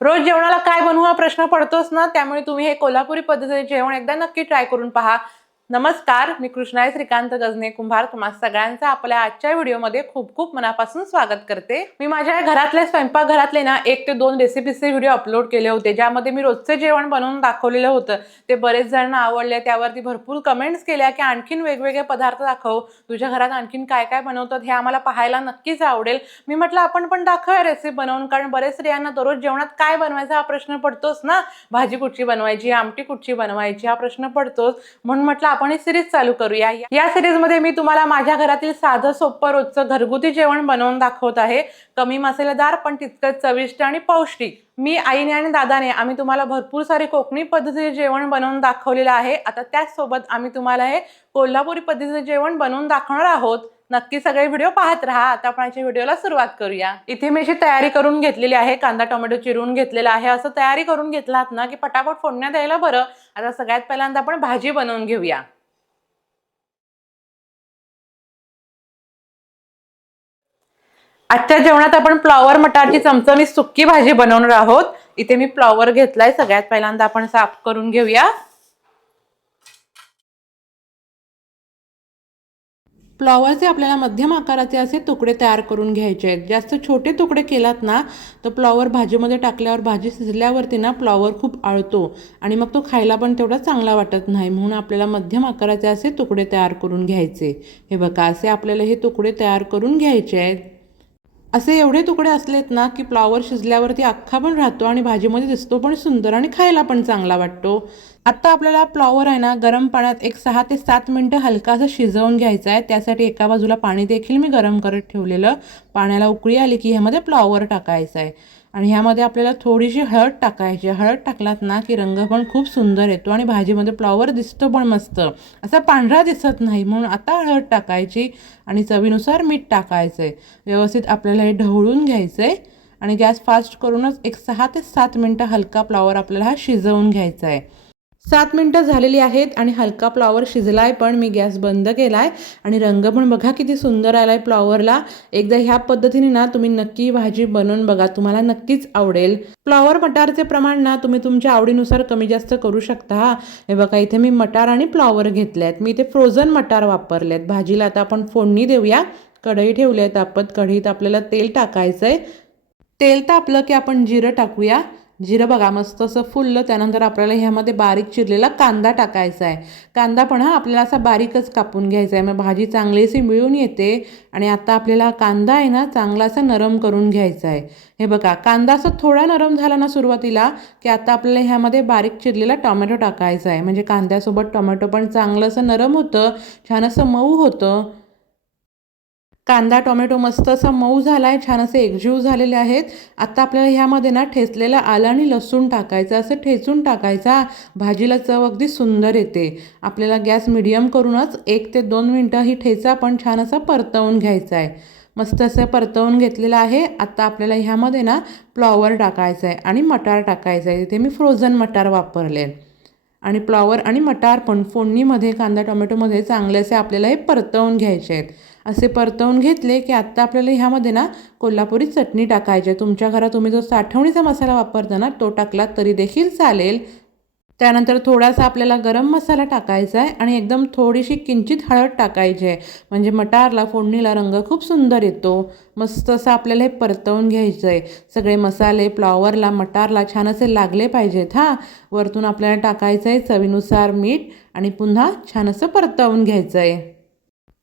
रोज जेवणाला काय बनवू हा प्रश्न पडतोच ना त्यामुळे तुम्ही हे कोल्हापुरी पद्धतीचे जेवण एकदा नक्की ट्राय करून पहा. नमस्कार मी कृष्णाई श्रीकांत गजने कुंभार. तुम्हा सगळ्यांचं आपल्या आजच्या व्हिडिओमध्ये खूप खूप मनापासून स्वागत करते. मी माझ्या घरातले स्वयंपाकघरातले ना एक ते दोन रेसिपीचे व्हिडिओ अपलोड केले होते ज्यामध्ये मी रोजचे जेवण बनवून दाखवलेलं होतं. ते बरेच जणांना आवडले त्यावरती भरपूर कमेंट्स केल्या की आणखीन वेगवेगळे पदार्थ दाखव. तुझ्या घरात आणखीन काय काय बनवतात हे आम्हाला पाहायला नक्कीच आवडेल. मी म्हटलं आपण पण दाखवूया रेसिपी बनवून कारण बरेच स्त्रियांना दररोज जेवणात काय बनवायचा हा प्रश्न पडतोच ना? भाजी कुठची बनवायची आमटी कुठची बनवायची हा प्रश्न पडतोच. म्हणून म्हटलं आपण ही सिरीज चालू करूया. या सिरीजमध्ये मी तुम्हाला माझ्या घरातील साधं सोपं रोजचं घरगुती जेवण बनवून दाखवत आहे. कमी मसालेदार पण तितकंच चविष्ट आणि पौष्टिक. मी आईने आणि दादाने आम्ही तुम्हाला भरपूर सारे कोकणी पद्धतीचे जेवण बनवून दाखवलेलं आहे. आता त्याचसोबत आम्ही तुम्हाला हे कोल्हापुरी पद्धतीचे जेवण बनवून दाखवणार आहोत. नक्की सगळे व्हिडिओ पाहत राहा. आता आपण याच्या व्हिडिओला सुरुवात करूया. इथे मी अशी तयारी करून घेतलेली आहे. कांदा टोमॅटो चिरून घेतलेला आहे. असं तयारी करून घेतलात ना की पटापट फोडण्यात यायला बरं. आता सगळ्यात पहिल्यांदा आपण भाजी बनवून घेऊया. आजच्या जेवणात आपण फ्लॉवर मटारची चमचमीत सुक्की भाजी बनवणार आहोत. इथे मी फ्लॉवर घेतलाय. सगळ्यात पहिल्यांदा आपण साफ करून घेऊया. फ्लॉवरचे आपल्याला मध्यम आकाराचे असे तुकडे तयार करून घ्यायचे आहेत. जास्त छोटे तुकडे केलात ना तर फ्लॉवर भाजीमध्ये टाकल्यावर भाजी शिजल्यावरती ना फ्लॉवर खूप आळतो आणि मग तो खायला पण तेवढा चांगला वाटत नाही. म्हणून आपल्याला मध्यम आकाराचे असे तुकडे तयार करून घ्यायचे. हे बघा असे आपल्याला हे तुकडे तयार करून घ्यायचे आहेत. असे एवढे तुकडे असलेत ना की फ्लॉवर शिजल्यावरती अख्खा पण राहतो आणि भाजीमध्ये दिसतो पण सुंदर आणि खायला पण चांगला वाटतो. आत्ता आपल्याला फ्लॉवर आहे ना गरम पाण्यात एक सहा ते सात मिनटं हलका असं शिजवून घ्यायचं आहे. त्यासाठी एका बाजूला पाणी देखील मी गरम करत ठेवलेलं. पाण्याला उकळी आली की ह्यामध्ये फ्लॉवर टाकायचं आहे. आणि ह्यामध्ये आपल्याला थोडीशी हळद टाकायची. हळद टाकलात ना की रंग पण खूप सुंदर येतो आणि भाजीमध्ये फ्लॉवर दिसतो पण मस्त. असा पांढरा दिसत नाही म्हणून आता हळद टाकायची आणि चवीनुसार मीठ टाकायचं आहे व्यवस्थित आपल्याला हे ढवळून घ्यायचं आहे आणि गॅस फास्ट करूनच एक सहा ते सात मिनटं हलका फ्लॉवर आपल्याला हा शिजवून घ्यायचा आहे सात मिनटं झालेली आहेत आणि हलका फ्लॉवर शिजला आहे पण मी गॅस बंद केला आहे आणि रंग पण बघा किती सुंदर आला आहे फ्लॉवरला. एकदा ह्या पद्धतीने ना तुम्ही नक्की भाजी बनवून बघा. तुम्हाला नक्कीच आवडेल. फ्लॉवर मटारचे प्रमाण ना तुम्ही तुमच्या आवडीनुसार कमी जास्त करू शकता. हे बघा इथे मी मटार आणि फ्लॉवर घेतले आहेत मी इथे फ्रोझन मटार वापरले आहेत भाजीला आता आपण फोडणी देऊया. कढई ठेवली आहे तापत कढईत आपल्याला तेल टाकायचं आहे तेल तापलं की आपण जिरं टाकूया. जिरं बघा मस्त असं फुललं. त्यानंतर आपल्याला ह्यामध्ये बारीक चिरलेला कांदा टाकायचा आहे. कांदा पण हा आपल्याला असा बारीकच कापून घ्यायचा आहे. मग भाजी चांगलीशी मिळून येते. आणि आता आपल्याला कांदा आहे ना चांगला असा नरम करून घ्यायचा आहे. हे बघा कांदा असा थोडा नरम झाला ना सुरुवातीला की आता आपल्याला ह्यामध्ये बारीक चिरलेला टोमॅटो टाकायचा आहे. म्हणजे कांद्यासोबत टोमॅटो पण चांगलं असं नरम होतं छान असं मऊ होतं. कांदा टोमॅटो मस्त असा मऊ झाला आहे छान असे एकजीव झालेले आहेत. आता आपल्याला ह्यामध्ये ना ठेचलेलं आलं आणि लसूण टाकायचं. असं ठेचून टाकायचा. भाजीला चव अगदी सुंदर येते. आपल्याला गॅस मिडियम करूनच एक ते दोन मिनटं ही ठेचा पण छान असा परतवून घ्यायचा आहे. मस्त असं परतवून घेतलेलं आहे. आता आपल्याला ह्यामध्ये ना फ्लॉवर टाकायचं आहे आणि मटार टाकायचं आहे. तिथे मी फ्रोझन मटार वापरले. आणि फ्लॉवर आणि मटार पण फोडणीमध्ये कांदा टोमॅटोमध्ये चांगले असे आपल्याला हे परतवून घ्यायचे आहेत. असे परतवून घेतले की आत्ता आपल्याला ह्यामध्ये ना कोल्हापुरी चटणी टाकायची आहे. तुमच्या घरात तुम्ही जो साठवणीचा मसाला वापरता ना तो टाकला तरी देखील चालेल. त्यानंतर थोडासा आपल्याला गरम मसाला टाकायचा आहे आणि एकदम थोडीशी किंचित हळद टाकायची आहे. म्हणजे मटारला फोडणीला रंग खूप सुंदर येतो. मस्त असं आपल्याला हे परतवून घ्यायचं आहे. सगळे मसाले फ्लॉवरला मटारला छान असे लागले पाहिजेत हां. वरतून आपल्याला टाकायचं आहे चवीनुसार मीठ आणि पुन्हा छान असं परतवून घ्यायचं आहे.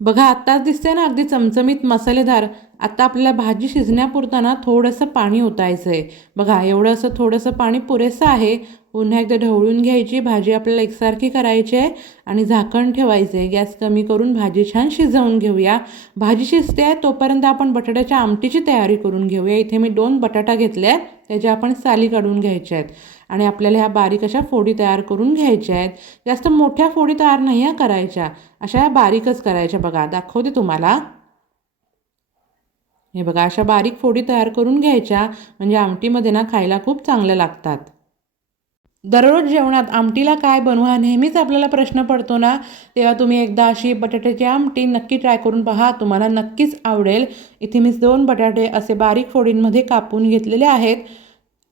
बघा आत्ताच दिसते ना अगदी चमचमीत मसालेदार. आता आपल्याला भाजी शिजण्यापुरता थोडंसं पाणी ओतायचं आहे बघा एवढं असं थोडंसं पाणी पुरेसं आहे. पुन्हा एकदा ढवळून घ्यायची. भाजी आपल्याला एकसारखी करायची आहे आणि झाकण ठेवायचं आहे. गॅस कमी करून भाजी छान शिजवून घेऊया. भाजी शिजते आहे तोपर्यंत आपण बटाट्याच्या आमटीची तयारी करून घेऊया. इथे मी दोन बटाटा घेतले आहेत. त्याच्या आपण साली काढून घ्यायच्या आहेत. आणि आपल्याला ह्या बारीक अशा फोडी तयार करून घ्यायच्या आहेत. जास्त मोठ्या फोडी तयार नाही ह्या करायच्या. अशा ह्या बारीकच करायच्या बघा. दाखवते तुम्हाला. हे बघा अशा बारीक फोडी तयार करून घ्यायच्या. म्हणजे आमटीमध्ये ना खायला खूप चांगल्या लागतात. दररोज जेवणात आमटीला काय बनवा नेहमीच आपल्याला प्रश्न पडतो ना? तेव्हा तुम्ही एकदा अशी बटाट्याची आमटी नक्की ट्राय करून पहा. तुम्हाला नक्कीच आवडेल. इथे मी दोन बटाटे असे बारीक फोडींमध्ये कापून घेतलेले आहेत.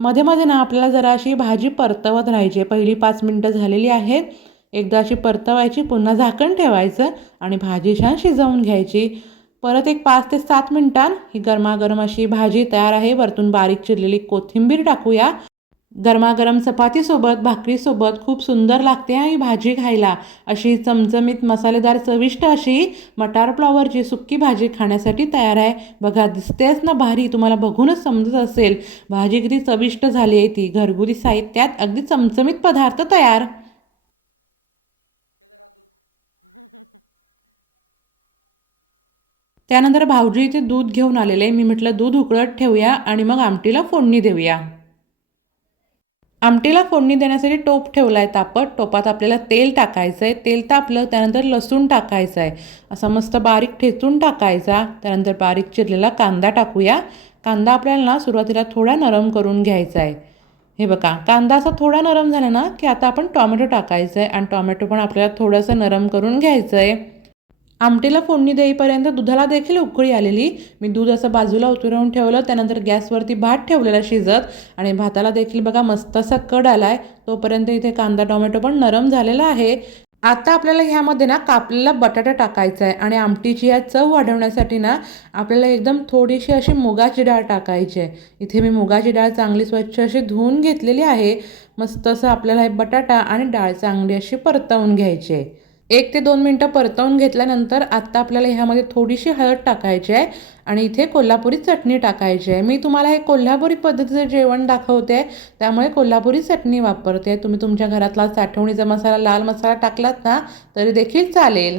मध्ये मध्ये ना आपल्याला जरा अशी भाजी परतवत राहायची. पहिली पाच मिनटं झालेली आहेत. एकदा अशी परतवायची पुन्हा झाकण ठेवायचं आणि भाजी छान शिजवून घ्यायची. परत एक पाच ते सात मिनटां ही गरमागरम अशी भाजी तयार आहे. वरतून बारीक चिरलेली कोथिंबीर टाकूया. गरमागरम चपातीसोबत भाकरीसोबत खूप सुंदर लागते आणि भाजी खायला. अशी चमचमीत मसालेदार चविष्ट अशी मटार फ्लॉवरची सुक्की भाजी खाण्यासाठी तयार आहे. बघा दिसतेच ना भारी तुम्हाला बघूनच समजत असेल. भाजी किती चविष्ट झाली आहे ती. घरगुती साहित्यात अगदी चमचमीत पदार्थ तयार. त्यानंतर भाऊजी इथे दूध घेऊन आलेले. मी म्हटलं दूध उकळत ठेवूया आणि मग आमटीला फोडणी देऊया. आमटीला फोडणी देण्यासाठी टोप ठेवला आहे तापत टोपात आपल्याला तेल टाकायचं आहे तेल तापलं त्यानंतर लसूण टाकायचं आहे असा मस्त बारीक ठेचून टाकायचा. त्यानंतर बारीक चिरलेला कांदा टाकूया. कांदा आपल्याला ना सुरुवातीला थोडा नरम करून घ्यायचा आहे हे बघा कांदा असा थोडा नरम झाला ना की आता आपण टॉमॅटो टाकायचं आहे आणि टॉमॅटो पण आपल्याला थोडंसं नरम करून घ्यायचं आहे आमटीला फोडणी देईपर्यंत दुधाला देखील उकळी आलेली. मी दूध असं बाजूला उतरवून ठेवलं त्यानंतर गॅसवरती भात ठेवलेला शिजत आणि भाताला देखील बघा मस्त असा कड आला आहे तोपर्यंत इथे कांदा टोमॅटो पण नरम झालेला आहे. आता आपल्याला ह्यामध्ये ना कापलेला बटाटा टाकायचा आहे आणि आमटीची या चव वाढवण्यासाठी ना आपल्याला एकदम थोडीशी अशी मुगाची डाळ टाकायची आहे. इथे मी मुगाची डाळ चांगली स्वच्छ अशी धुवून घेतलेली आहे. मस्त असं आपल्याला हे बटाटा आणि डाळ चांगली अशी परतवून घ्यायची आहे. एक ते दोन मिनटं परतवून घेतल्यानंतर आत्ता आपल्याला ह्यामध्ये थोडीशी हळद टाकायची आहे आणि इथे कोल्हापुरी चटणी टाकायची आहे. मी तुम्हाला हे कोल्हापुरी पद्धतीचं जेवण दाखवते त्यामुळे कोल्हापुरी चटणी वापरते. तुम्ही तुमच्या घरातला साठवणीचा मसाला लाल मसाला टाकलात ना तरी देखील चालेल.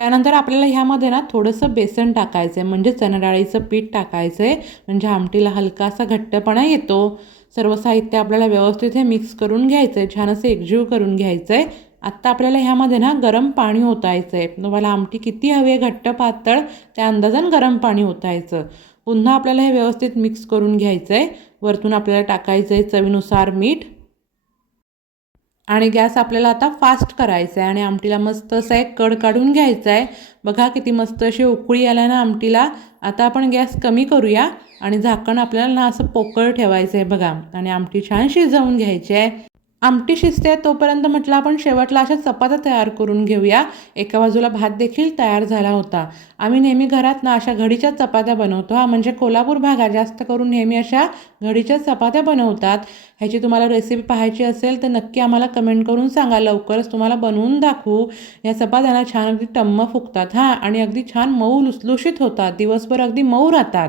त्यानंतर आपल्याला ह्यामध्ये ना थोडंसं बेसन टाकायचं आहे म्हणजे चणाडाळीचं पीठ टाकायचं आहे म्हणजे आमटीला हलकासा घट्टपणा येतो. सर्व साहित्य आपल्याला व्यवस्थित हे मिक्स करून घ्यायचं आहे छान असं एकजीव करून घ्यायचं आहे आत्ता आपल्याला ह्यामध्ये ना गरम पाणी ओतायचं आहे तुम्हाला आमटी किती हवी आहे घट्ट पातळ त्या अंदाजानं गरम पाणी ओतायचं. पुन्हा आपल्याला हे व्यवस्थित मिक्स करून घ्यायचं आहे वरतून आपल्याला टाकायचं आहे चवीनुसार मीठ. आणि गॅस आपल्याला आता फास्ट करायचा आहे आणि आमटीला मस्त असा एक कड काढून घ्यायचा आहे बघा किती मस्त अशी उकळी आल्या ना आमटीला. आता आपण गॅस कमी करूया आणि झाकण आपल्याला ना असं पोकळ ठेवायचं आहे बघा. आणि आमटी छान शिजवून घ्यायची आहे आमटी शिजते तोपर्यंत म्हटलं आपण शेवटला अशा चपात्या तयार करून घेऊया. एका बाजूला भात देखील तयार झाला होता. आम्ही नेहमी घरात ना अशा घडीच्या चपात्या बनवतो. हा म्हणजे कोल्हापूर भागात जास्त करून नेहमी अशा घडीच्या चपात्या बनवतात. ह्याची तुम्हाला रेसिपी पाहायची असेल तर नक्की आम्हाला कमेंट करून सांगा. लवकरच तुम्हाला बनवून दाखवू. या चपात्यांना छान अगदी टम्म फुगतात हां. आणि अगदी छान मऊ लुसलुशीत होतात. दिवसभर अगदी मऊ राहतात.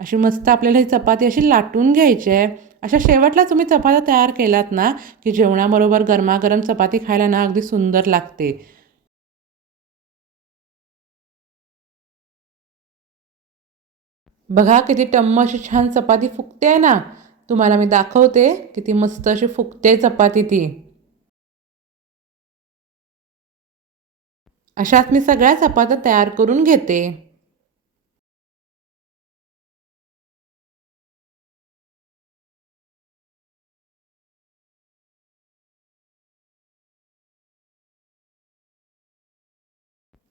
अशी मस्त आपल्याला ही चपाती अशी लाटून घ्यायची आहे. अशा शेवटला तुम्ही चपात्या तयार केलात ना की जेवणाबरोबर गरमागरम चपाती खायला ना अगदी सुंदर लागते. बघा किती टम्म अशी छान चपाती फुगते आहे ना. तुम्हाला मी दाखवते किती मस्त अशी फुगते चपाती ती. अशाच मी सगळ्या चपात्या तयार करून घेते.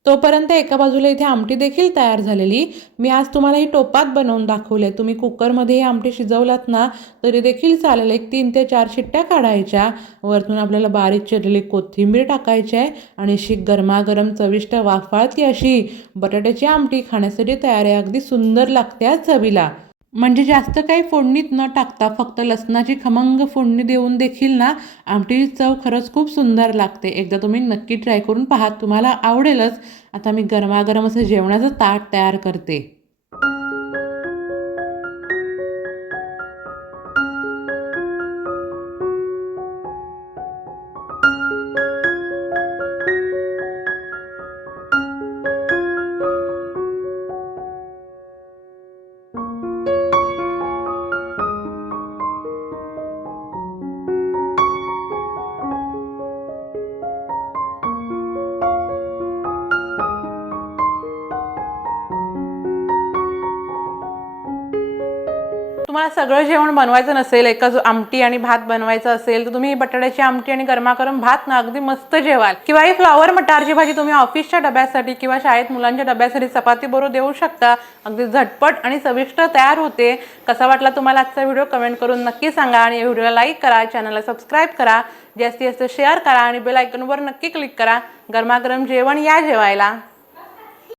तोपर्यंत एका बाजूला इथे आमटी देखील तयार झालेली. मी आज तुम्हाला ही टोपात बनवून दाखवले. तुम्ही कुकरमध्ये ही आमटी शिजवलात ना तरी देखील चालेल. एक तीन ते चार शिट्ट्या काढायच्या. वरतून आपल्याला बारीक चिरलेली कोथिंबीर टाकायची आहे आणि अशी गरमागरम चविष्ट वाफाळती अशी बटाट्याची आमटी खाण्यासाठी तयार आहे. अगदी सुंदर लागते आज चवीला. म्हणजे जास्त काही फोडणीत न टाकता फक्त लसणाची खमंग फोडणी देऊन देखील ना आमटीची चव खरंच खूप सुंदर लागते. एकदा तुम्ही नक्की ट्राय करून पहा. तुम्हाला आवडेलच. आता मी गरमागरम असं जेवणाचं ताट तयार करते. तुम्हाला सगळं जेवण बनवायचं नसेल एकच आमटी आणि भात बनवायचं असेल तर तुम्ही बटाट्याची आमटी आणि गरमागरम भात ना अगदी मस्त जेवाल. किंवा ही फ्लॉवर मटारची भाजी तुम्ही ऑफिसच्या डब्यासाठी किंवा शाळेत मुलांच्या डब्यासाठी चपाती बरोबर देऊ शकता. अगदी झटपट आणि चविष्ट तयार होते. कसा वाटला तुम्हाला आजचा व्हिडिओ कमेंट करून नक्की सांगा आणि या व्हिडिओला लाईक करा चॅनलला सबस्क्राईब करा जास्तीत जास्त शेअर करा आणि बेल आयकॉनवर नक्की क्लिक करा. गरमागरम जेवण या जेवायला.